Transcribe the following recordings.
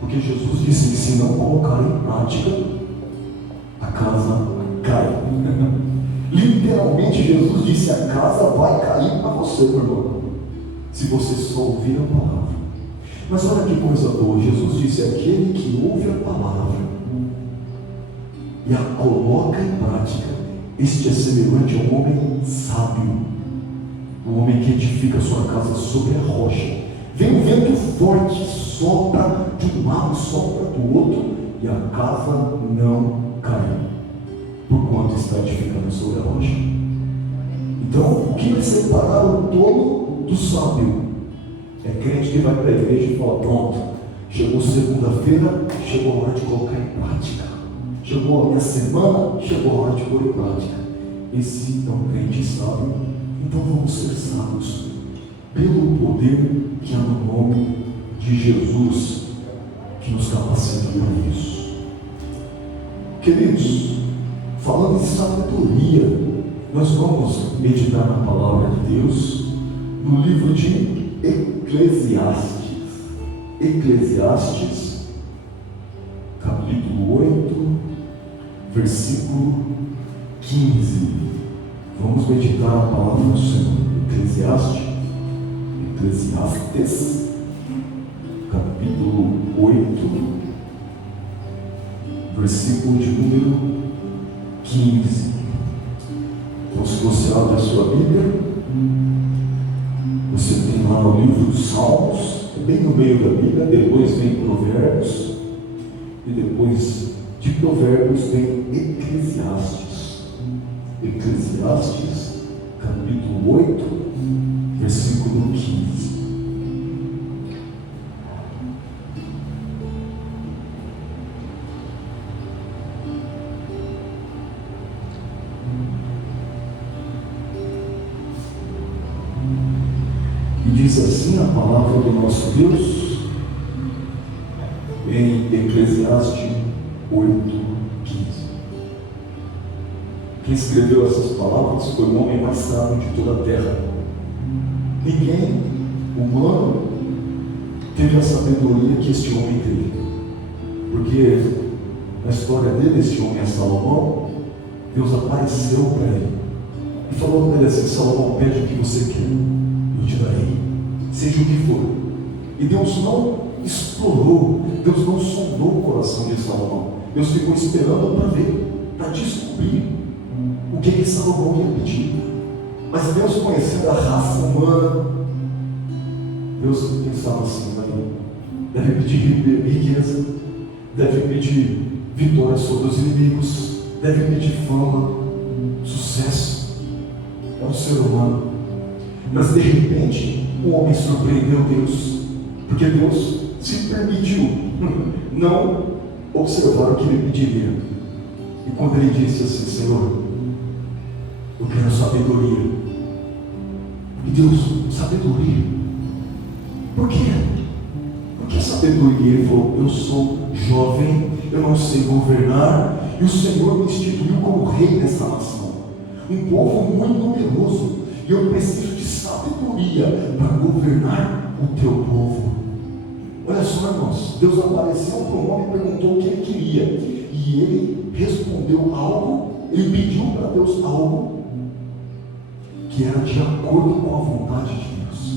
Porque Jesus disse que se não colocar em prática, a casa cai. Literalmente Jesus disse: a casa vai cair para você, meu irmão, se você só ouvir a palavra. Mas olha que coisa boa, Jesus disse: aquele que ouve a palavra e a coloca em prática, este é semelhante a um homem sábio, um homem que edifica sua casa sobre a rocha. Vem um vento forte, sopra de um lado, sopra do outro, e a casa não cai, porquanto está edificada sobre a rocha. Então, o que vai separar o tolo do sábio? É crente que vai para a igreja e fala: pronto, chegou segunda-feira, chegou a hora de colocar em prática. Chegou a minha semana, chegou a hora de pôr em prática. Esse é um crente sábio. Então vamos ser sábios pelo poder que há no nome de Jesus, que nos capacita para isso. Queridos, falando de sabedoria, nós vamos meditar na palavra de Deus no livro de Eclesiastes, capítulo 8, versículo 15. Vamos meditar a palavra do Senhor. Eclesiastes, capítulo 8, versículo de número 15. Então, se você abre a sua Bíblia, você tem lá no livro dos Salmos, bem no meio da Bíblia, depois vem Provérbios, e depois de Provérbios vem Eclesiastes, capítulo 8, versículo 15. E diz assim a palavra do nosso Deus, em Eclesiastes 8, 15. Quem escreveu essas palavras foi o homem mais sábio de toda a terra. Ninguém humano teve a sabedoria que este homem teve, porque na história dele, este homem é Salomão. Deus apareceu para ele e falou para ele assim: Salomão, pede o que você quer, eu te darei, seja o que for. E Deus não explorou, Deus não sondou o coração de Salomão. Deus ficou esperando para ver, para descobrir o que Salomão ia pedir. Mas Deus, conhecendo a raça humana, Deus pensava assim: deve pedir riqueza, deve pedir vitória sobre os inimigos, deve pedir fama, sucesso. É um ser humano. Mas de repente o homem surpreendeu Deus, porque Deus se permitiu não observar o que ele pediria. E quando ele disse assim: Senhor, eu quero sabedoria. E Deus: sabedoria? Por quê? Porque a sabedoria? Ele falou: eu sou jovem, eu não sei governar, e o Senhor me instituiu como rei dessa nação, um povo muito numeroso, e eu preciso de sabedoria para governar o teu povo. Olha só, irmãos, Deus apareceu para um homem e perguntou o que ele queria, e ele respondeu algo, ele pediu para Deus algo que era de acordo com a vontade de Deus.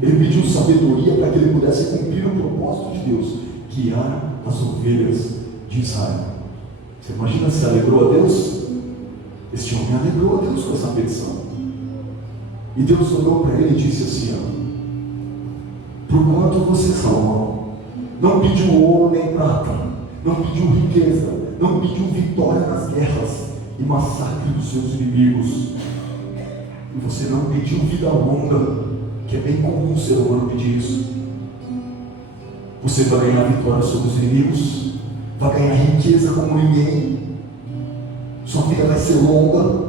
Ele pediu sabedoria para que ele pudesse cumprir o propósito de Deus, guiar as ovelhas de Israel. Você imagina se alegrou a Deus? Este homem alegrou a Deus com essa petição. E Deus olhou para ele e disse assim: porquanto você, Salomão, não pediu ouro nem prata, não pediu riqueza, não pediu vitória nas guerras e massacre dos seus inimigos, e você não pediu vida longa, que é bem comum o ser humano pedir isso. Você vai ganhar vitória sobre os inimigos, vai ganhar riqueza como ninguém, sua vida vai ser longa,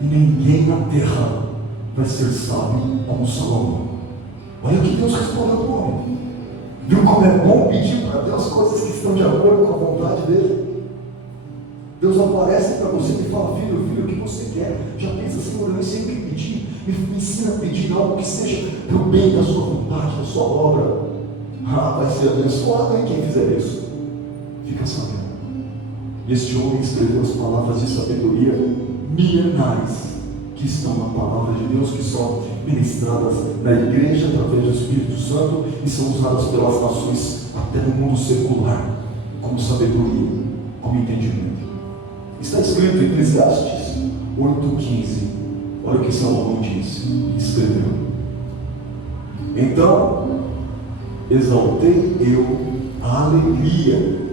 e ninguém na terra vai ser sábio como Salomão. Olha o que Deus respondeu para o homem. Viu como é bom pedir para Deus coisas que estão de acordo com a vontade dele? Deus aparece para você e fala: filho, o que você quer? Já pensa: Senhor, eu nem sei o que pedir. Me ensina a pedir algo que seja para o bem da sua vontade, da sua obra. Vai ser abençoado, hein, quem fizer isso. Fica sabendo. Este homem escreveu as palavras de sabedoria milenares que estão na palavra de Deus, que são ministradas na igreja através do Espírito Santo e são usadas pelas nações até no mundo secular como sabedoria, como entendimento. Está escrito em Eclesiastes 8,15. Olha o que Salomão disse, escreveu: então exaltei eu a alegria,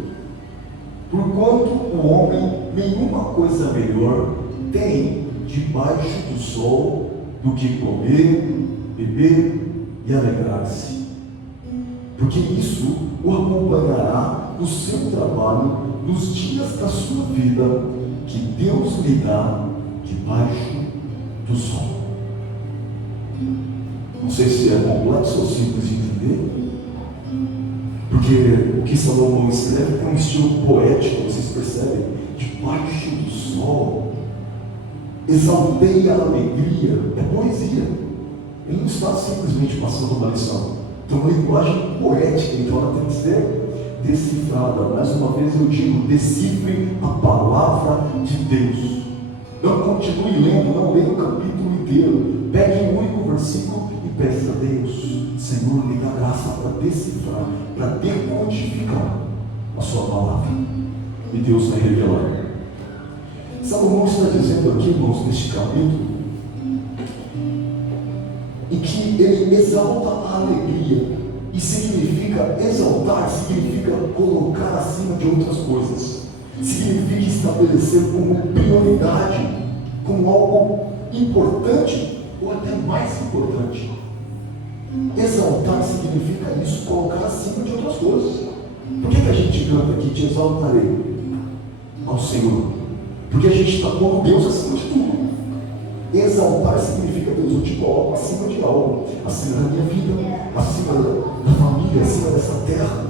porquanto o homem nenhuma coisa melhor tem debaixo do sol do que comer, beber e alegrar-se, porque isso o acompanhará no seu trabalho, nos dias da sua vida, que Deus lhe dá debaixo do sol. Não sei se é complexo ou simples de entender, porque o que Salomão escreve tem um estilo poético, vocês percebem? Debaixo do sol, exaltei a alegria, é poesia. Ele não está simplesmente passando uma lição, tem uma linguagem poética, então ela tem que ser decifrada. Mais uma vez eu digo, decifre a palavra de Deus. Não continue lendo, não leia o capítulo inteiro, pegue um único versículo e peça a Deus: Senhor, me dá graça para decifrar, para decodificar a sua palavra, e Deus vai revelar. Salomão está dizendo aqui, irmãos, neste capítulo, em que ele exalta a alegria, e significa exaltar, significa colocar acima de outras coisas, significa estabelecer como prioridade, como algo importante, ou até mais importante. Exaltar significa isso, colocar acima de outras coisas. Por que a gente canta aqui, te exaltarei ao Senhor? Porque a gente está pondo Deus acima de tudo. Exaltar significa, Deus, eu te coloco acima de algo, acima da minha vida, acima da família, acima dessa terra.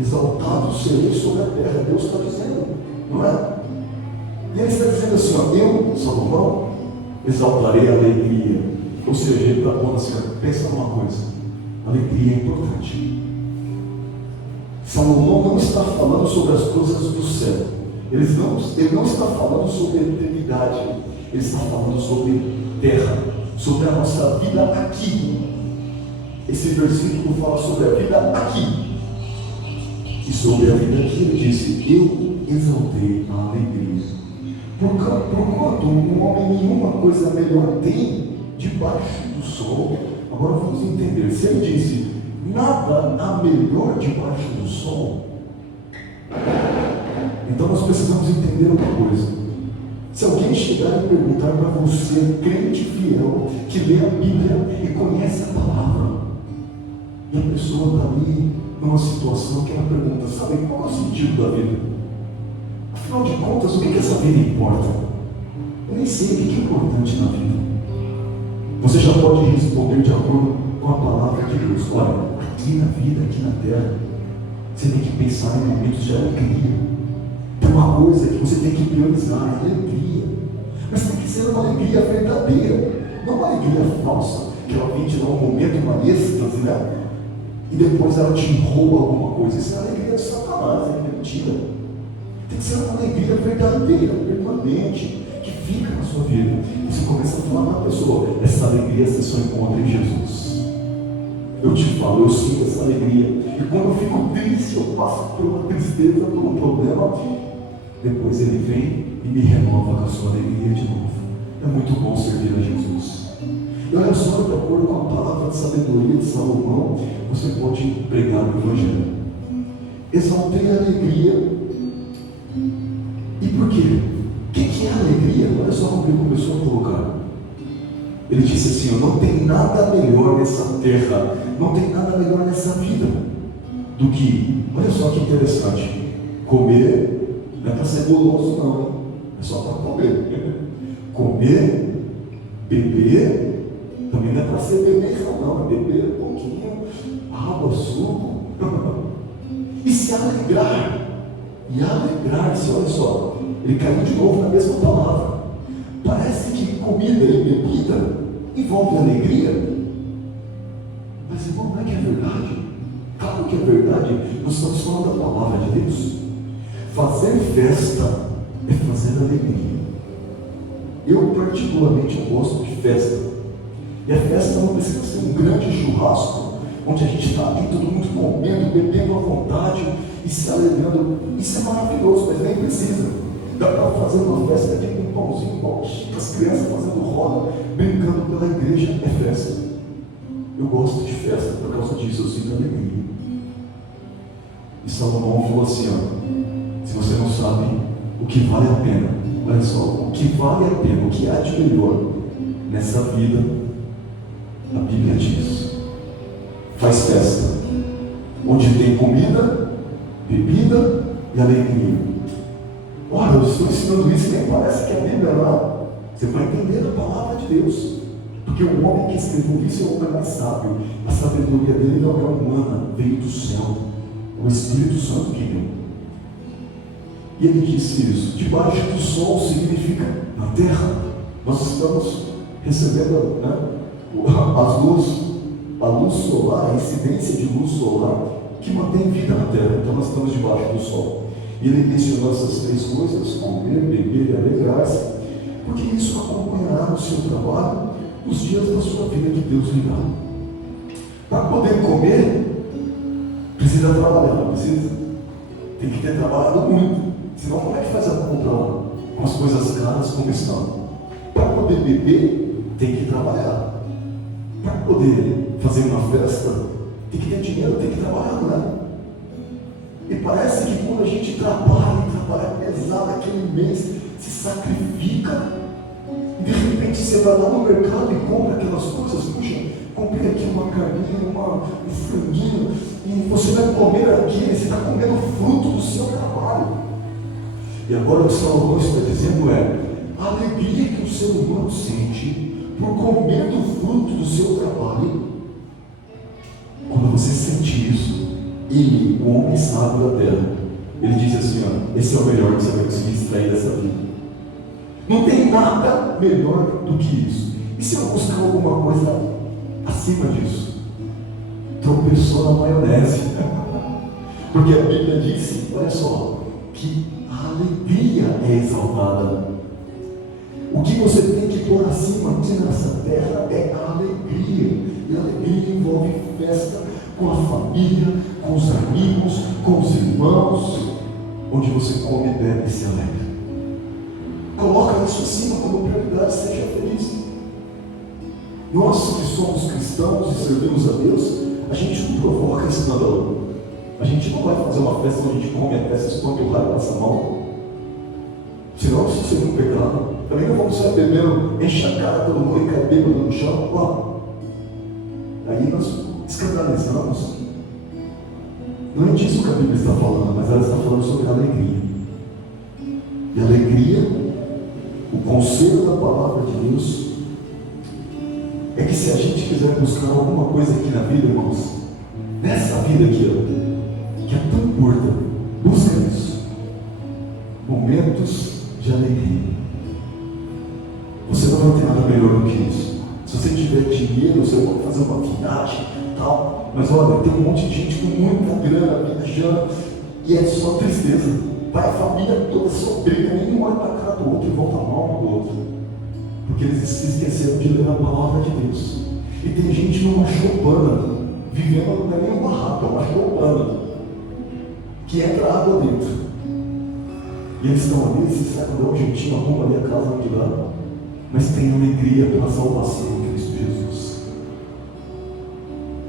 Exaltado serei sobre a terra, Deus está dizendo, não é? E ele está dizendo assim, ó, eu, Salomão, exaltarei a alegria. Ou seja, ele está falando assim, pensa numa coisa, alegria é importante. Salomão não está falando sobre as coisas do céu, ele não está falando sobre a eternidade, ele está falando sobre terra, sobre a nossa vida aqui. Esse versículo fala sobre a vida aqui. E sobre a vida aqui ele disse, eu exaltei a alegria. Porquanto um homem nenhuma coisa melhor tem debaixo do sol. Agora vamos entender, se ele disse, nada há melhor debaixo do sol, então nós precisamos entender uma coisa. Se alguém chegar e perguntar para você, crente fiel, que lê a Bíblia e conhece a palavra, e a pessoa está ali numa situação que ela pergunta, sabe qual é o sentido da vida? Afinal de contas, o que essa vida importa? Eu nem sei o que é importante na vida. Você já pode responder de acordo com a palavra de Deus. Olha, aqui na vida, aqui na terra, você tem que pensar em momentos de alegria. Tem uma coisa que você tem que priorizar, é alegria. Mas tem que ser uma alegria verdadeira, não uma alegria falsa, que ela vem te dar um momento, uma êxtase, né? E depois ela te rouba alguma coisa. Isso é a alegria de Satanás, é mentira. Tem que ser uma alegria verdadeira, permanente, que fica na sua vida. E você começa a falar para a pessoa, essa alegria você só encontra em Jesus. Eu te falo, eu sinto essa alegria. E quando eu fico triste, eu passo por uma tristeza, por um problema, depois ele vem e me renova com a sua alegria de novo. É muito bom servir a Jesus. E olha só, de acordo com a palavra de sabedoria de Salomão, você pode pregar o Evangelho. Exaltei a alegria. E por quê? O que é alegria? Olha só como ele começou a colocar. Ele disse assim, não tem nada melhor nessa terra, não tem nada melhor nessa vida do que, olha só que interessante, comer não é para ser goloso não, hein? É só para comer. Comer, beber, também não é para ser beber não, é beber um pouquinho, água, suco. E se alegrar, e alegrar-se, olha só, ele caiu de novo na mesma palavra. Parece que comida e bebida envolve alegria, mas irmão, não é que é verdade? Claro que é verdade, nós estamos falando da palavra de Deus. Fazer festa é fazer alegria. Eu particularmente gosto de festa. E a festa não precisa ser um grande churrasco, onde a gente está ali todo mundo comendo, bebendo à vontade e se alegrando. Isso é maravilhoso, mas nem precisa. Dá para fazer uma festa aqui com um pãozinho, as crianças fazendo roda, brincando pela igreja, é festa. Eu gosto de festa por causa disso, eu sinto alegria. E Salomão falou assim, ó, se você não sabe o que vale a pena, olha só, o que vale a pena, o que há de melhor nessa vida, a Bíblia diz, faz festa, onde tem comida, bebida e alegria. Olha, eu estou ensinando isso e nem parece que é a Bíblia não. Você vai entender a palavra de Deus. Porque o homem que escreveu isso é o homem mais sábio. A sabedoria dele não é humana, veio do céu. O Espírito Santo que deu. E ele disse isso. Debaixo do sol significa na terra. Nós estamos recebendo a luz solar, a incidência de luz solar que mantém vida na terra. Então nós estamos debaixo do sol. E ele mencionou essas três coisas: comer, beber e alegrar-se, porque isso acompanhará no seu trabalho os dias da sua vida que Deus lhe dá. Para poder comer, precisa trabalhar, tem que ter trabalhado muito, senão como é que faz a compra lá? Com as coisas caras como estão. Para poder beber, tem que trabalhar. Para poder fazer uma festa, tem que ter dinheiro, tem que trabalhar, né? E parece que quando a gente trabalha pesado aquele mês, se sacrifica, e de repente você vai lá no mercado e compra aquelas coisas, puxa, comprei aqui uma carninha, um franguinho, e você vai comer aquilo, você está comendo o fruto do seu trabalho. E agora o que Salomão está dizendo é, a alegria que o ser humano sente por comer do fruto do seu trabalho, quando você sente isso, ele, o homem sábio da terra, ele diz assim, esse é o melhor que você vai conseguir extrair dessa vida. Não tem nada melhor do que isso. E se eu buscar alguma coisa acima disso? Tropeçou na maionese. Porque a Bíblia diz, olha só, que a alegria é exaltada. O que você tem que pôr acima aqui nessa terra é a alegria. E a alegria envolve festa com a família, com os amigos, com os irmãos, onde você come, bebe e se alegra. Coloca isso acima como prioridade, seja feliz. Nós que somos cristãos e servimos a Deus, a gente não provoca escândalo. A gente não vai fazer uma festa onde a gente come a festa, esconde o raio e passa a mão. Senão isso seria um pecado. Também não vamos sair bebendo, enche a cara todo mundo e cai bêbado no chão. Aí nós escandalizamos. Não é disso que a Bíblia está falando, mas ela está falando sobre a alegria. E a alegria, o conselho da palavra de Deus, é que se a gente quiser buscar alguma coisa aqui na vida, irmãos, nessa vida aqui, que é tão curta, busca isso. Momentos de alegria. Você não vai ter nada melhor do que isso. Se você tiver dinheiro, você pode fazer uma viagem e tal. Mas olha, tem um monte de gente com muita grana viajando e é só tristeza. Vai a família toda sobrinha, nenhum olha para a cara do outro e volta mal um do outro. Porque eles se esqueceram de ler a palavra de Deus. E tem gente numa choupana, vivendo, não é nem uma barraca, é uma choupana, que entra água dentro. E eles estão ali, se sacam, dá um jeitinho, arruma ali a casa onde dá, mas tem alegria pela salvação em Cristo Jesus.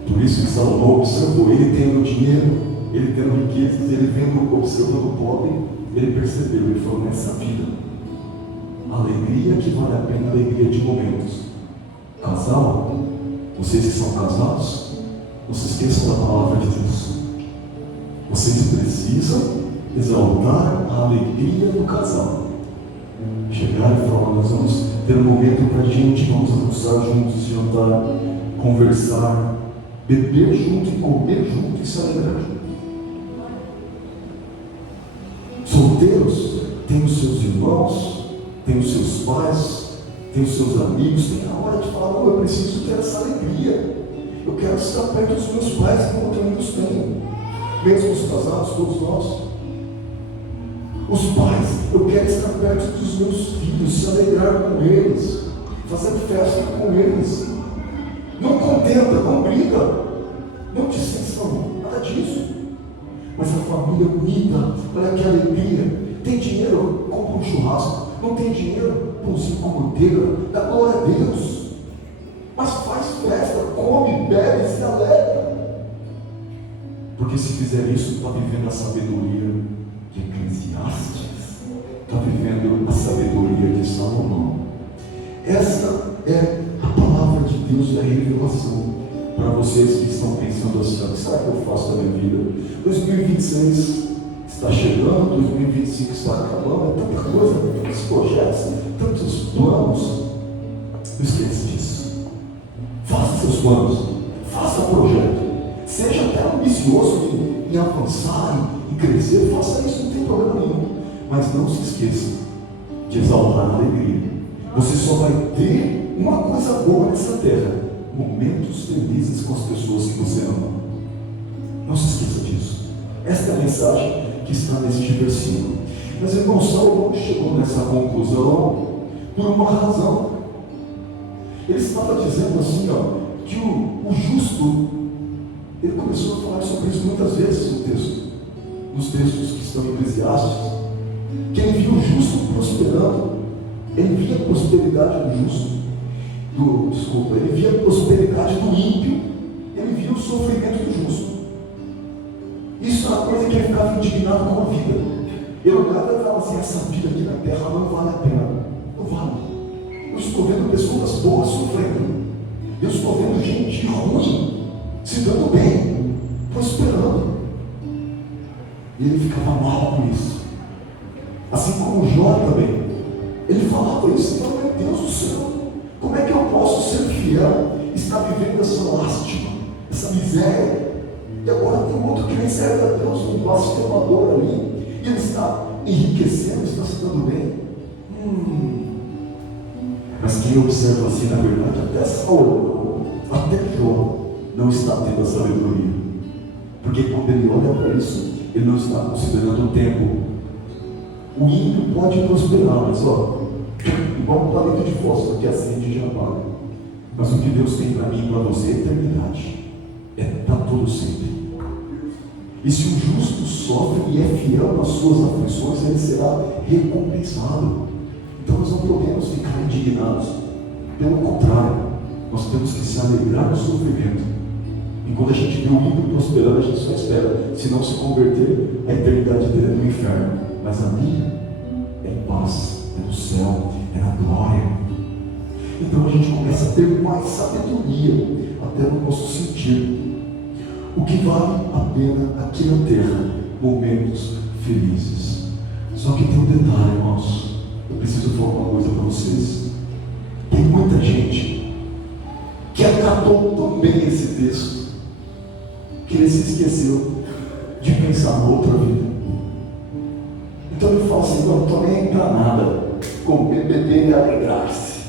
Por isso que Salomão observou, ele tendo dinheiro, ele tendo riquezas, ele vendo, observando o pobre, ele percebeu, ele falou, nessa vida, a alegria que vale a pena, a alegria de momentos. Casal, vocês que são casados, não se esqueçam da palavra de Deus. Vocês precisam exaltar a alegria do casal. Chegar e falar, nós vamos ter um momento para a gente, vamos almoçar juntos, jantar, conversar, beber junto e comer junto e se alegrar junto. Solteiros têm os seus irmãos, têm os seus pais, têm os seus amigos, tem a hora de falar, eu preciso ter essa alegria. eu quero estar perto dos meus pais, como também os tenho, mesmo os casados, todos nós. Os pais, eu quero estar perto dos meus filhos, se alegrar com eles, fazer festa com eles. Não contenta, não briga, não dissensão, nada disso. Mas a família unida, olha que alegria. Tem dinheiro, compra um churrasco. Não tem dinheiro, pãozinho com manteiga, dá glória a Deus. Mas faz festa, come, bebe, se alegra. Porque se fizer isso, está vivendo a sabedoria de Eclesiastes, está vivendo a sabedoria de Salomão. Esta é a palavra de Deus e a revelação para vocês que estão pensando assim: o que será que eu faço da minha vida? 2026 está chegando, 2025 está acabando, é tanta coisa, tantos projetos, tantos planos. Não esqueça disso. Faça seus planos, faça projeto, seja até ambicioso em avançar, em crescer, faça isso, não tem problema nenhum. Mas não se esqueça de exaltar a alegria. Você só vai ter uma coisa boa nessa terra: momentos felizes com as pessoas que você ama. Não se esqueça disso. Esta é a mensagem que está neste versículo. Mas irmão, Salomão chegou nessa conclusão por uma razão. Ele estava dizendo assim, que o justo, ele começou a falar sobre isso muitas vezes no texto, nos textos que estão em Eclesiastes, que ele via o justo prosperando, ele via a prosperidade do justo, ele via a prosperidade do ímpio, ele via o sofrimento do justo. Isso é uma coisa que ele ficava indignado com a vida. Ele olhava e falava assim: essa vida aqui na terra não vale a pena. Não vale. Eu estou vendo pessoas boas sofrendo. Eu estou vendo gente ruim se dando bem, prosperando. E ele ficava mal por isso. Assim como Jó também. Ele falava isso: então, meu Deus do céu, como é que eu posso ser fiel, estar vivendo essa lástima, essa miséria? E agora tem outro que nem serve a Deus, um blasfemador ali, e ele está enriquecendo, está se dando bem. Mas quem observa assim, na verdade, até Salomão, até Jó, não está tendo a sabedoria. Porque quando ele olha para isso, ele não está considerando o tempo. O ímpio pode prosperar, mas igual um palito de fósforo que acende e já apaga. Mas o que Deus tem para mim e para você é eternidade. É para todo sempre. E se o justo sofre e é fiel nas suas aflições, ele será recompensado. Então nós não podemos ficar indignados. Pelo contrário, nós temos que se alegrar no sofrimento. E quando a gente vê o ímpio prosperando, a gente só espera. Se não se converter, a eternidade dele é no inferno. Mas a minha é em paz, é no céu, é na glória. Então a gente começa a ter mais sabedoria até no nosso sentido. O que vale a pena aqui na terra? Momentos felizes. Só que tem um detalhe, irmãos. Eu preciso falar uma coisa para vocês. Tem muita gente que acatou tão bem esse texto que ele se esqueceu de pensar na outra vida. Então ele fala assim: não estou nem para nada, comer, beber e alegrar-se.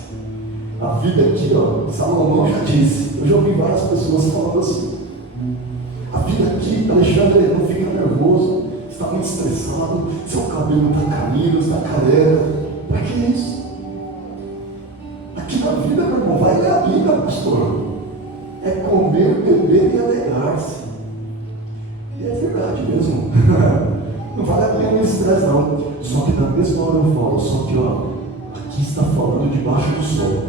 A vida aqui, Salomão já disse, eu já ouvi várias pessoas falando assim: a vida aqui, Alexandre, não fica nervoso, está muito estressado, seu cabelo está caindo, está careca. Para que isso? Aqui na vida, meu irmão, vai ler a Bíblia, pastor. É comer, beber e alegrar-se. E é verdade mesmo. Não vale a pena esse estresse não. Só que na mesma hora eu falo, só que aqui está falando debaixo do sol.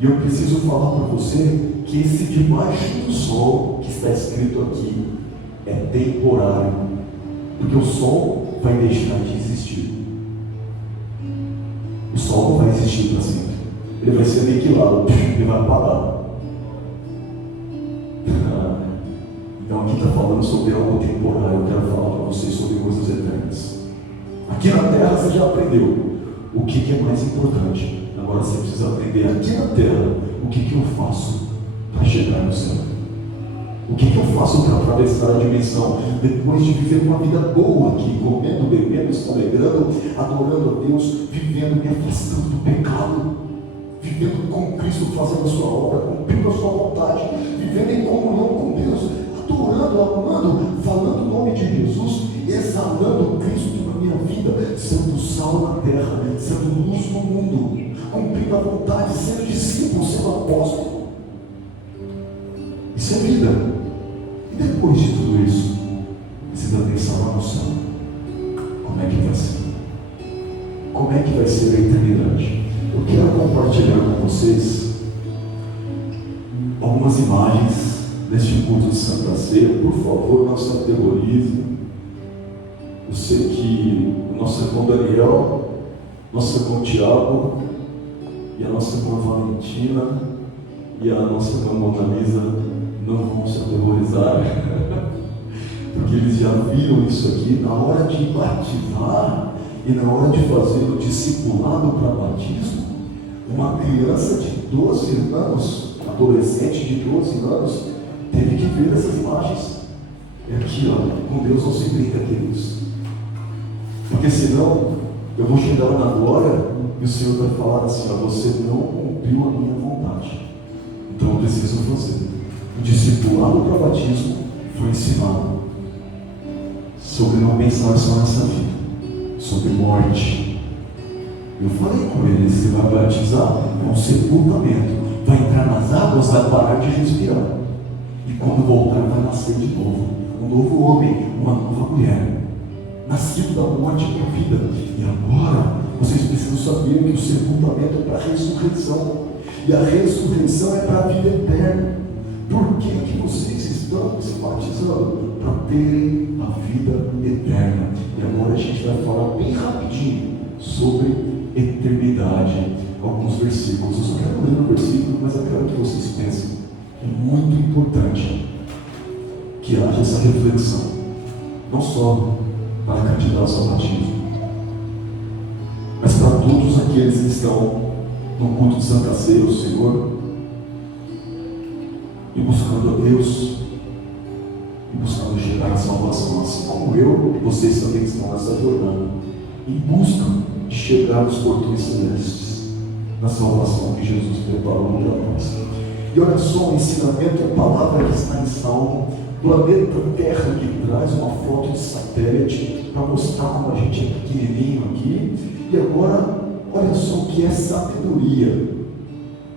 E eu preciso falar para você que esse debaixo do sol que está escrito aqui é temporário. Porque o sol vai deixar de existir. O sol não vai existir para sempre. Ele vai ser aniquilado, ele vai parar. Então aqui está falando sobre algo temporário. Eu quero falar para vocês sobre coisas eternas. Aqui na terra você já aprendeu o que é mais importante. Agora você precisa aprender aqui na terra o que eu faço para chegar no céu. O que eu faço para atravessar a dimensão depois de viver uma vida boa aqui, comendo, bebendo, se alegrando, adorando a Deus, vivendo, me afastando do pecado, vivendo com Cristo, fazendo a sua obra, cumprindo a sua vontade, vivendo em comunhão com Deus, adorando, amando, falando o nome de Jesus, exalando Cristo na minha vida, sendo sal na terra, sendo luz no mundo, cumprindo a vontade, sendo discípulo, sendo apóstolo. Isso é vida. E depois de tudo isso, precisa pensar lá no céu. Como é que vai ser? Como é que vai ser a eternidade? Eu quero compartilhar com vocês algumas imagens deste culto de Santa Ceia. Por favor, não se aterrorize. Eu sei que o nosso irmão Daniel, nosso irmão Tiago e a nossa irmã Valentina e a nossa irmã Mona Lisa não vão se aterrorizar, porque eles já viram isso aqui. Na hora de batizar e na hora de fazer o discipulado para batismo, uma criança de 12 anos, adolescente de 12 anos, teve que ver essas imagens. É aqui, ó, com Deus não se brinca, queridos. Porque senão, eu vou chegar na glória e o Senhor vai falar assim: ó, você não cumpriu a minha vontade, então eu preciso fazer. O discipulado para batismo foi ensinado sobre não pensar só nessa vida, sobre morte. Eu falei com ele: você vai batizar, é um sepultamento, vai entrar nas águas, vai parar de respirar, e quando voltar vai nascer de novo, um novo homem, uma nova mulher, nascido da morte para a vida. E agora vocês precisam saber que o sepultamento é para a ressurreição, e a ressurreição é para a vida eterna. Por que vocês estão se batizando? Para terem a vida eterna. E agora a gente vai falar bem rapidinho sobre eternidade, alguns versículos. Eu só quero ler um versículo, mas eu quero que vocês pensem. É muito importante que haja essa reflexão, não só para candidatos ao batismo, mas para todos aqueles que estão no culto de Santa Ceia, o Senhor, e buscando a Deus, e buscando chegar à salvação, assim como eu, vocês também estão nessa jornada, em busca de chegar aos portões celestes, na salvação que Jesus preparou para nós. E olha só o ensinamento, a palavra que está em Salmo, planeta Terra, que traz uma foto de satélite para mostrar como a gente é pequenininho aqui. E agora, olha só o que é sabedoria.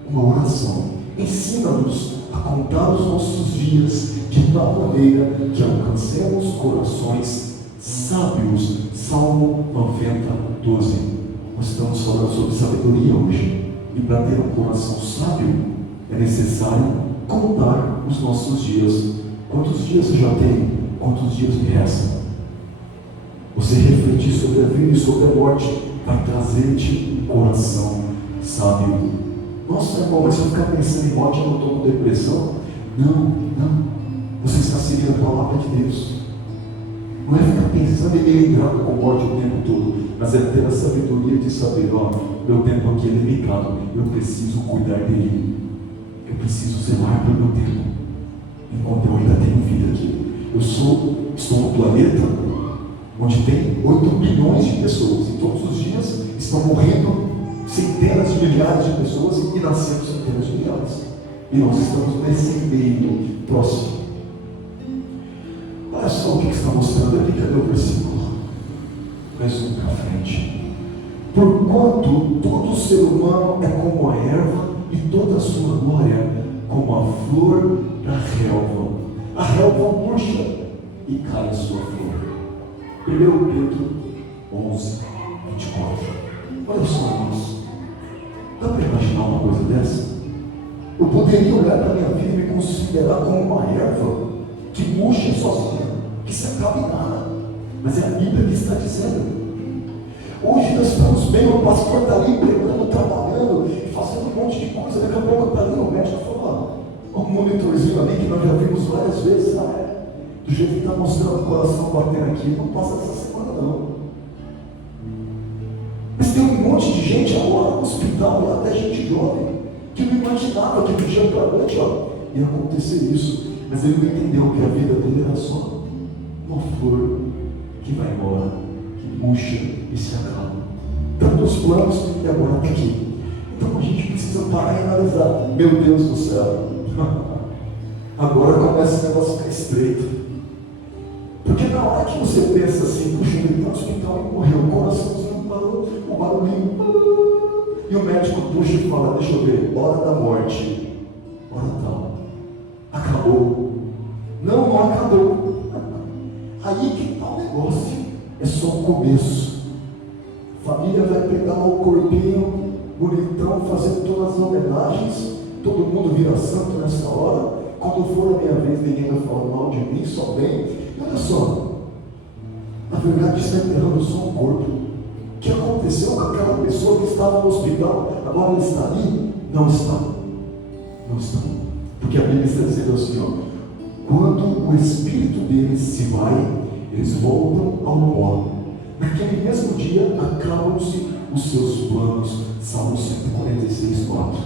Uma oração. Ensina-nos a contar os nossos dias de tal maneira que alcancemos corações sábios. Salmo 90, 12. Nós estamos falando sobre sabedoria hoje. E para ter um coração sábio, é necessário contar os nossos dias. Quantos dias você já tem? Quantos dias me restam? Você refletir sobre a vida e sobre a morte vai trazer-te um coração sábio. Nossa, irmão, mas se eu ficar pensando em morte, eu não estou com depressão? Não. Você está seguindo a palavra de Deus. Não é ficar pensando e me livrando com morte o tempo todo, mas é ter a sabedoria de saber: ó, meu tempo aqui é limitado, eu preciso cuidar dele, eu preciso zelar pelo meu tempo, enquanto eu ainda tenho vida aqui. Eu estou no planeta onde tem 8 bilhões de pessoas, e todos os dias estão morrendo centenas de milhares de pessoas e nascendo centenas de milhares, e nós estamos nesse meio próximo. Olha só o que está mostrando aqui. Cadê o versículo? Mais um para frente. Porquanto todo ser humano é como a erva, e toda a sua glória como a flor da relva. A relva murcha e cai a sua flor. 1 Pedro 11, 24. Olha só, irmãos. Dá para imaginar uma coisa dessa? Eu poderia olhar para a minha vida e me considerar como uma erva que murcha sozinha, que se acaba em nada. Mas é a Bíblia que está dizendo. Hoje nós estamos bem, o pastor está ali pregando, trabalhando, fazendo um monte de coisa. Daqui a pouco está ali o médico falando, um monitorzinho ali que nós já vimos várias vezes. Do jeito que está mostrando o coração batendo aqui, não passa dessa semana não. Mas tem um monte de gente agora no hospital, até gente jovem, que não imaginava que do dia para a noite ia acontecer isso. Mas ele não entendeu que a vida dele era só uma flor que vai embora, que murcha e se acaba. Tantos planos e agora está aqui. Então Então a gente precisa parar e analisar. Meu Deus do céu, agora começa esse negócio a ficar estreito. Porque na hora que você pensa assim, puxa, ele está no hospital e morreu, o coraçãozinho parou, o barulhinho, e o médico puxa e fala, deixa eu ver, hora da morte, hora tal, acabou. Não acabou. Aí que está o negócio, é só o começo. A família vai pegar o corpinho bonitão, fazer todas as homenagens, todo mundo vira santo nessa hora. Quando for a minha vez, ninguém vai falar mal de mim, só bem. E olha só, na verdade está enterrando só um corpo. O que aconteceu com aquela pessoa que estava no hospital? Agora ele está ali? Não está. Não está. Porque a Bíblia está dizendo assim, ó, quando o espírito deles se vai, eles voltam ao pó. Naquele mesmo dia acabam-se os seus planos. Salmo 146, 4.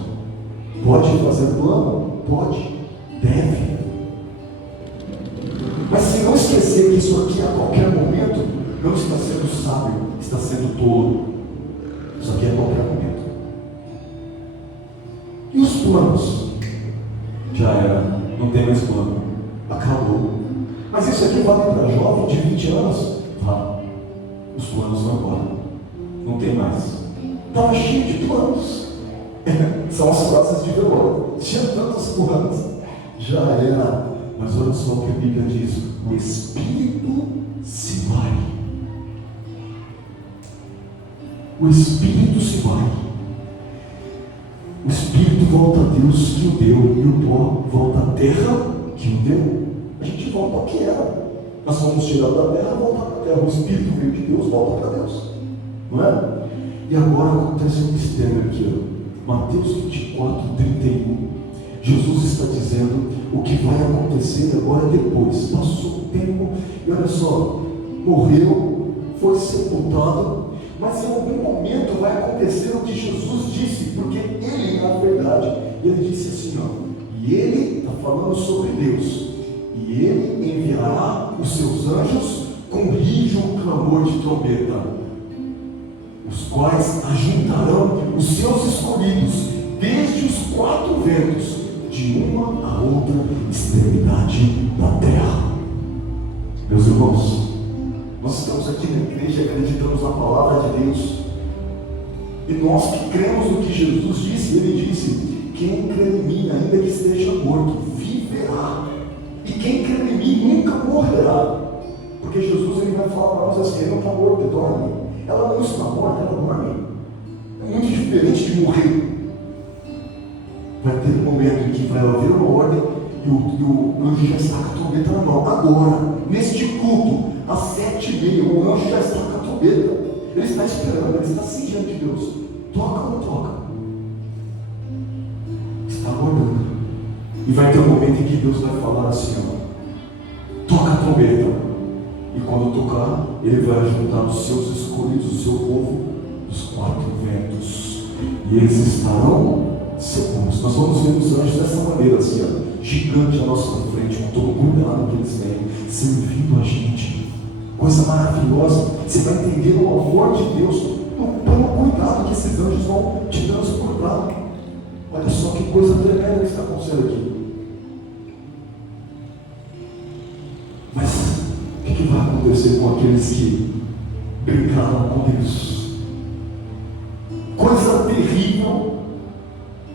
Pode fazer plano? Pode. Deve. Mas se não esquecer que isso aqui a qualquer momento não está sendo sábio, está sendo tolo. Isso aqui é a qualquer momento. E os planos? Já era, não tem mais plano. Acabou. Mas isso aqui vale para jovem de 20 anos? Tá. Os planos vão embora. Não tem mais. Estava cheio de planos. São as frases de velório. Tinha tantos planos. Já era. Mas olha só o que a Bíblia diz: o Espírito se vai. O Espírito se vai. O Espírito volta a Deus que o deu, e o pó volta à terra que o deu. A gente volta ao que era. Nós fomos tirados da terra, volta para a terra. O Espírito veio de Deus, volta para Deus. Não é? E agora acontece um mistério aqui, ó. Mateus 24, 31. Jesus está dizendo o que vai acontecer agora depois. Passou o tempo e olha só, morreu, foi sepultado, mas em algum momento vai acontecer o que Jesus disse, porque ele é a verdade. E ele disse assim, ó, e ele está falando sobre Deus, e ele enviará os seus anjos com rijo clamor de trombeta, os quais ajuntarão os seus escolhidos desde os 4 ventos, de uma a outra extremidade da terra. Meus irmãos, nós estamos aqui na igreja, acreditamos na palavra de Deus, e nós que cremos no que Jesus disse. Ele disse: quem crê em mim, ainda que esteja morto, viverá, e quem crê em mim nunca morrerá. Porque Jesus, ele vai falar para nós assim: ele não está morto, ele dorme. Ela não está morta, ela dorme. É muito diferente de morrer. Vai ter um momento em que vai haver uma ordem e o anjo já está com a trombeta na mão. Agora, neste culto, às 7h30, o anjo já está com a trombeta. Ele está esperando, ele está assim diante de Deus. Toca ou não toca? Está aguardando. E vai ter um momento em que Deus vai falar assim, ó, toca a trombeta. E quando tocar, ele vai juntar os seus escolhidos, o seu povo, dos 4 ventos. E eles estarão sepultos. Nós vamos ver os anjos dessa maneira, assim, ó, gigante à nossa frente, com todo o cuidado que eles têm, servindo a gente. Coisa maravilhosa. Você vai entender o amor de Deus, pelo cuidado que esses anjos vão te transportar. Olha só que coisa tremenda que está acontecendo aqui. Mas o que vai acontecer com aqueles que brincaram com Deus? Coisa terrível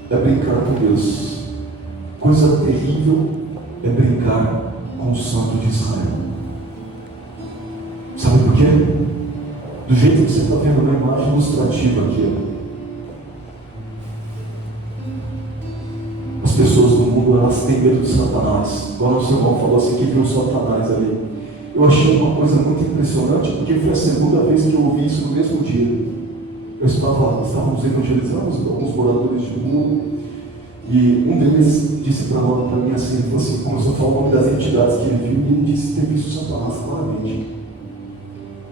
é brincar com Deus. Coisa terrível é brincar com o Santo de Israel. Sabe por quê? Do jeito que você está vendo na imagem ilustrativa aqui, as pessoas do mundo, elas têm medo de Satanás. Agora o seu irmão falou assim, que viu o Satanás ali. Eu achei uma coisa muito impressionante, porque foi a segunda vez que eu ouvi isso no mesmo dia. Estávamos evangelizando alguns moradores de rua, e um deles disse para mim assim, ele falou assim, começou a falar o nome das entidades que ele viu, e ele disse ter visto Satanás claramente.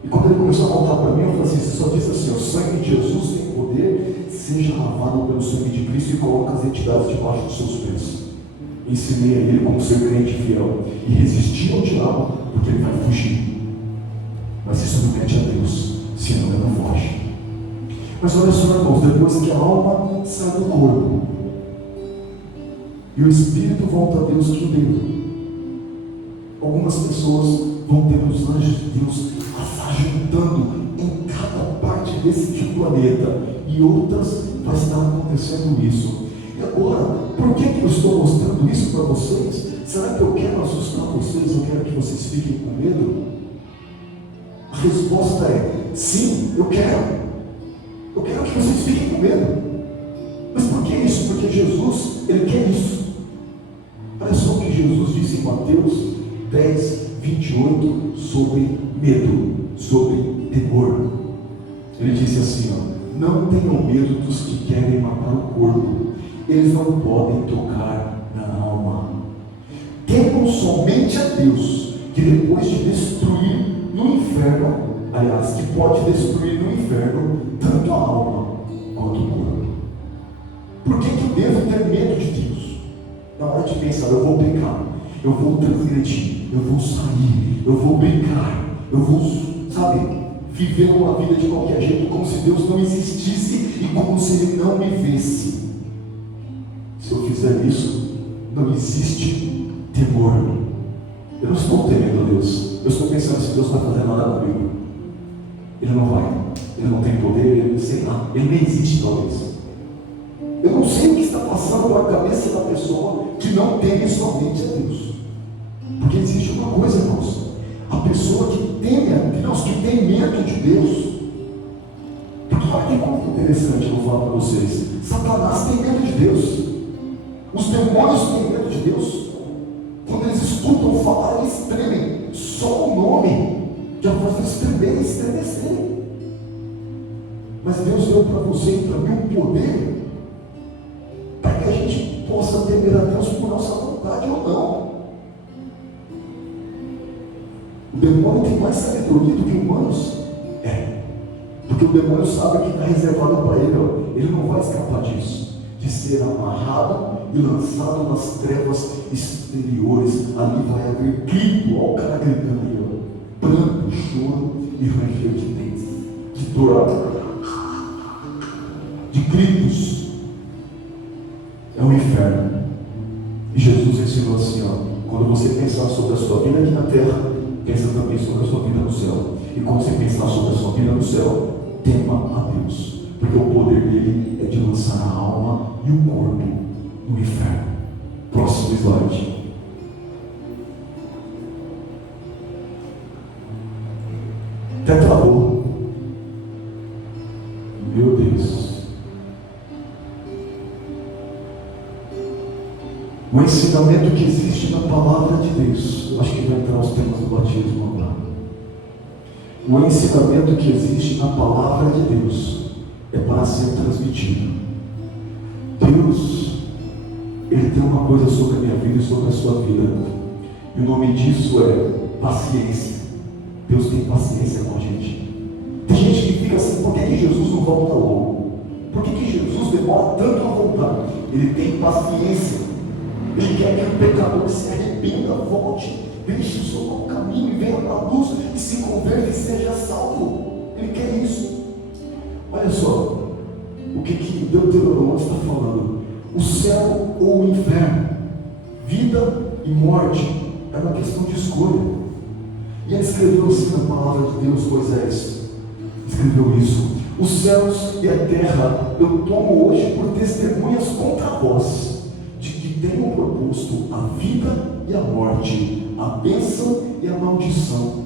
E quando ele começou a contar para mim, eu falei assim, você só disse assim, o sangue de Jesus tem poder, seja lavado pelo sangue de Cristo e coloca as entidades debaixo dos seus pés. Ensinei a ele como ser crente fiel e resistir ao diabo, porque ele vai fugir. Mas isso não mete a Deus, senão ele não foge. Mas olha só, irmãos, depois que a alma sai do corpo e o espírito volta a Deus que o deu, algumas pessoas vão ter os anjos de Deus ajuntando em cada parte desse planeta, e outras vai estar acontecendo isso. E agora, por que eu estou mostrando isso para vocês? Será que eu quero assustar vocês? Eu quero que vocês fiquem com medo? A resposta é sim, eu quero. Eu quero que vocês fiquem com medo. Mas por que isso? Porque Jesus, Ele quer isso. Olha só o que Jesus disse em Mateus 10, 28, sobre medo, sobre temor. Ele disse assim, não tenham medo dos que querem matar o corpo, eles não podem tocar na alma. Temam somente a Deus, que depois de destruir no inferno, aliás, que pode destruir no inferno tanto a alma quanto o corpo. Por que eu devo ter medo de Deus? Na hora de pensar, eu vou pecar, eu vou transgredir, eu vou sair, eu vou brincar, eu vou, viver uma vida de qualquer jeito, como se Deus não existisse e como se Ele não me visse. Se eu fizer isso, não existe temor. Eu não estou temendo a Deus. Eu estou pensando se Deus vai fazer nada comigo. Ele não vai. Ele não tem poder, ele sei lá. Ele nem existe, talvez. Eu não sei o que está passando pela cabeça da pessoa que não teme somente a Deus. Porque existe uma coisa, irmãos. A pessoa que teme a Deus, que tem medo de Deus. Porque olha que coisa interessante eu vou falar para vocês. Satanás tem medo de Deus. Os demônios têm medo de Deus. Quando eles escutam falar, eles tremem. Só o nome já faz eles tremerem, estremecerem. Mas Deus deu para você e para mim um poder para que a gente possa temer a Deus por nossa vontade ou não. O demônio tem mais sabedoria do que humanos. Porque o demônio sabe o que está reservado para ele. Ele não vai escapar disso. De ser amarrado e lançado nas trevas exteriores. Ali vai haver grito, olha o cara gritando ali, pranto, choro e ranger de dentes, de dor, de gritos. É o inferno. E Jesus ensinou assim, quando você pensar sobre a sua vida aqui na terra, pensa também sobre a sua vida no céu. E quando você pensar sobre a sua vida no céu, tema a Deus, porque o poder dele é de lançar a alma e o corpo no inferno. Próximo slide. Até travou. Meu Deus. O ensinamento que existe na palavra de Deus. Eu acho que vai entrar os temas do batismo agora. O ensinamento que existe na palavra de Deus é para ser transmitido. Deus, Ele tem uma coisa sobre a minha vida e sobre a sua vida. E o nome disso é paciência. Deus tem paciência com a gente. Tem gente que fica assim, por que Jesus não volta logo? Por que Jesus demora tanto a voltar? Ele tem paciência. Ele quer que o pecador se arrependa, volte, deixe o seu mau caminho e venha para a luz e se converta e seja salvo. Ele quer isso. Olha só, o que Deuteronômio está falando. O céu ou o inferno, vida e morte, é uma questão de escolha. E ele escreveu assim na palavra de Deus, Moisés escreveu isso: os céus e a terra eu tomo hoje por testemunhas contra vós, de que tenho proposto a vida e a morte, a bênção e a maldição.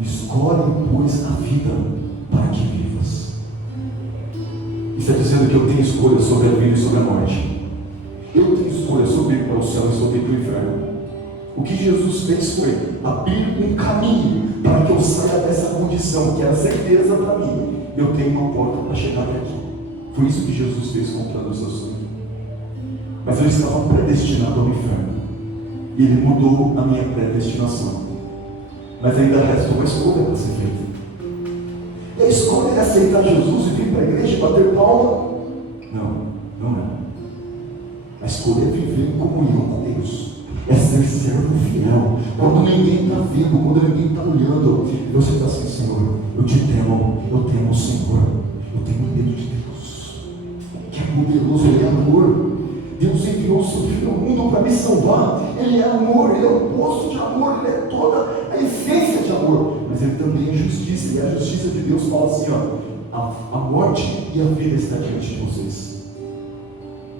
Escolhe, pois, a vida para que vivas. Está dizendo que eu tenho escolha sobre a vida e sobre a morte. Eu tenho escolha sobre ir para o céu e sobre ir para o inferno. O que Jesus fez foi abrir um caminho para que eu saia dessa condição, que era certeza para mim. Eu tenho uma porta para chegar até aqui. Foi isso que Jesus fez comprando o seu sangue. Mas eu estava predestinado ao inferno. E Ele mudou a minha predestinação. Mas ainda resta uma escolha para ser feita. E a escolha é aceitar Jesus e vir para a igreja e bater palma? Não é. A escolha é viver em comunhão com Deus. É ser servo fiel. Quando ninguém está vendo, quando ninguém está olhando, você está assim: Senhor, eu te temo, eu temo o Senhor, eu tenho medo de nosso Filho ao mundo para me salvar. Ele é amor, Ele é o poço de amor, Ele é toda a essência de amor. Mas Ele também é justiça, e a justiça de Deus fala assim, a morte e a vida está diante de vocês.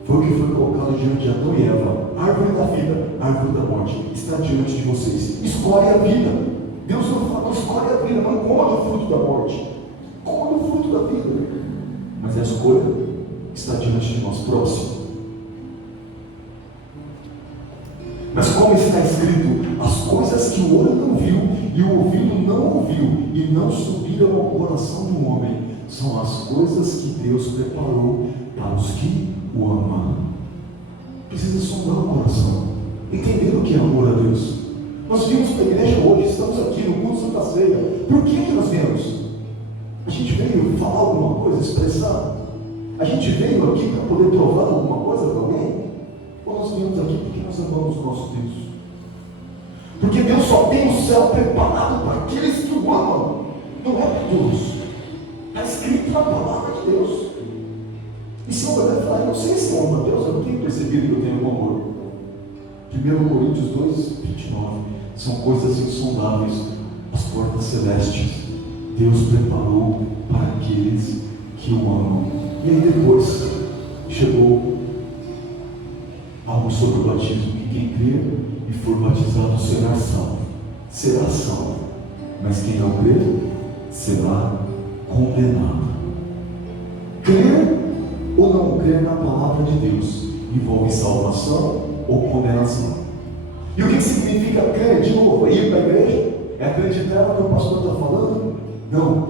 Foi o que foi colocado diante de Adão e Eva. A árvore da vida, a árvore da morte está diante de vocês. Escolhe a vida. Deus não fala, não escolhe a vida, não coma do fruto da morte, coma do fruto da vida. Mas a escolha está diante de nós. Próximo. Mas como está escrito, as coisas que o olho não viu e o ouvido não ouviu e não subiram ao coração do homem, são as coisas que Deus preparou para os que o amam. Precisa sondar o coração, entender o que é amor a Deus. Nós vimos para a igreja hoje, estamos aqui no culto Santa Ceia. Por que nós viemos? A gente veio falar alguma coisa, expressar? A gente veio aqui para poder provar alguma coisa para alguém? Ou nós viemos aqui porque nós amamos o nosso Deus? Porque Deus só tem o céu preparado para aqueles que o amam, não é para todos. Está escrito na palavra de Deus. E se eu puder falar, eu não sei se eu amo a Deus, eu não tenho percebido que eu tenho amor. 1 Coríntios 2, 29. São coisas insondáveis, as portas celestes. Deus preparou para aqueles que o amam. E aí depois chegou algo sobre o batismo, que quem crer e for batizado será salvo. Será salvo. Mas quem não crer será condenado. Crer ou não crer na palavra de Deus envolve salvação ou condenação. E o que significa crer? De novo, ir para a igreja? É acreditar no que o pastor está falando? Não,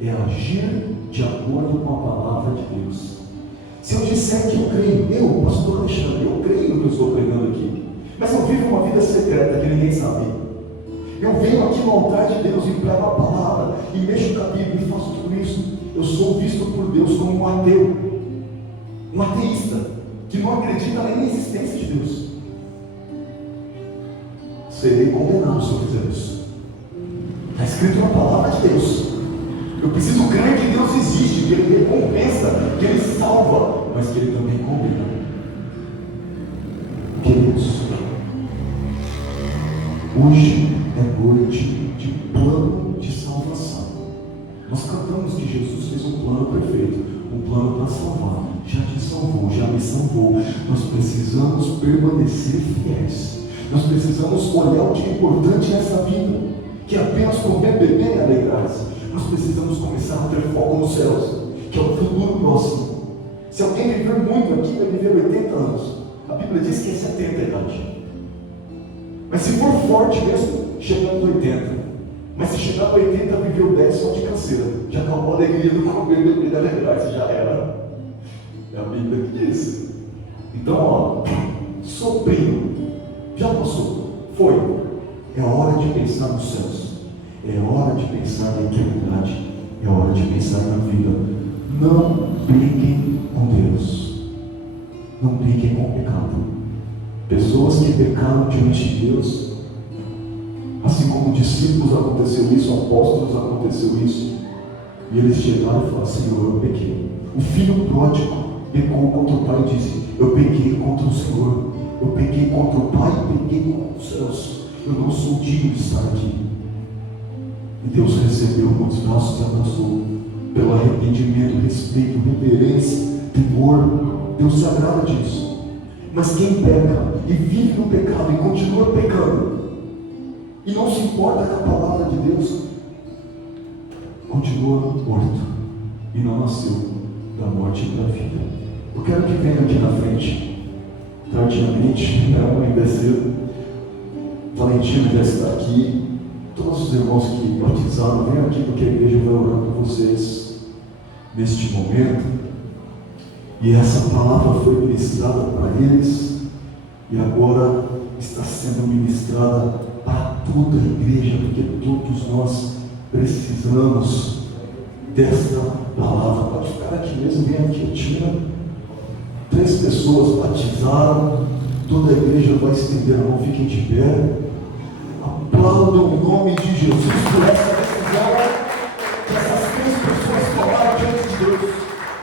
é agir de acordo com a palavra de Deus. Se eu disser que eu creio, pastor Alexandre, eu creio no que eu estou pregando aqui, mas eu vivo uma vida secreta que ninguém sabe. Eu venho aqui no altar de Deus e prego a palavra, e mexo com a Bíblia e faço tudo isso. Eu sou visto por Deus como um ateu, um ateísta, que não acredita nem na existência de Deus. Serei condenado se eu fizer isso. Está escrito na palavra de Deus. Eu preciso crer que Deus existe, que Ele recompensa, que Ele salva, mas que Ele também condena. Queridos, hoje é noite de plano de salvação. Nós cantamos que Jesus fez um plano perfeito, um plano para salvar. Já te salvou, já me salvou. Nós precisamos permanecer fiéis. Nós precisamos olhar o que é importante nessa vida, que é apenas comer, beber e alegrar-se. Nós precisamos começar a ter foco nos céus, que é o futuro próximo. Se alguém viver muito aqui, vai viver 80 anos. A Bíblia diz que é 70 a idade. Mas se for forte mesmo, chega aos 80. Mas se chegar a 80, viveu 10 só de canseira. Já acabou a alegria do comer, beber e alegrar-se, já era. É a Bíblia que diz. Então, soprinho, já passou, foi. É hora de pensar nos céus. É hora de pensar na eternidade. É hora de pensar na vida. Não briguem com Deus. Não briguem com o pecado. Pessoas que pecaram diante de Deus, assim como discípulos aconteceu isso, apóstolos aconteceu isso, e eles chegaram e falaram: Senhor, eu pequei. O filho pródigo pecou contra o pai e disse: eu pequei contra o Senhor, eu pequei contra o Pai, pequei contra os céus, eu não sou digno de estar aqui. E Deus recebeu com os braços e abraçou, pelo arrependimento, respeito, reverência, temor. Deus se agrada disso. Mas quem peca e vive no pecado e continua pecando e não se importa com a palavra de Deus, continua morto e não nasceu da morte para a vida. Eu quero que venha aqui na frente, tardiamente, ainda cedo. Valentina já está aqui. Todos os irmãos que batizaram, venham aqui, porque a igreja vai orar por vocês neste momento. E essa palavra foi ministrada para eles e agora está sendo ministrada para toda a igreja, porque todos nós precisamos desta palavra. Pode ficar aqui mesmo, vem aqui, Tina. 3 pessoas batizaram, toda a igreja vai estender a mão, fiquem de pé. Aplaudam o nome de Jesus por essa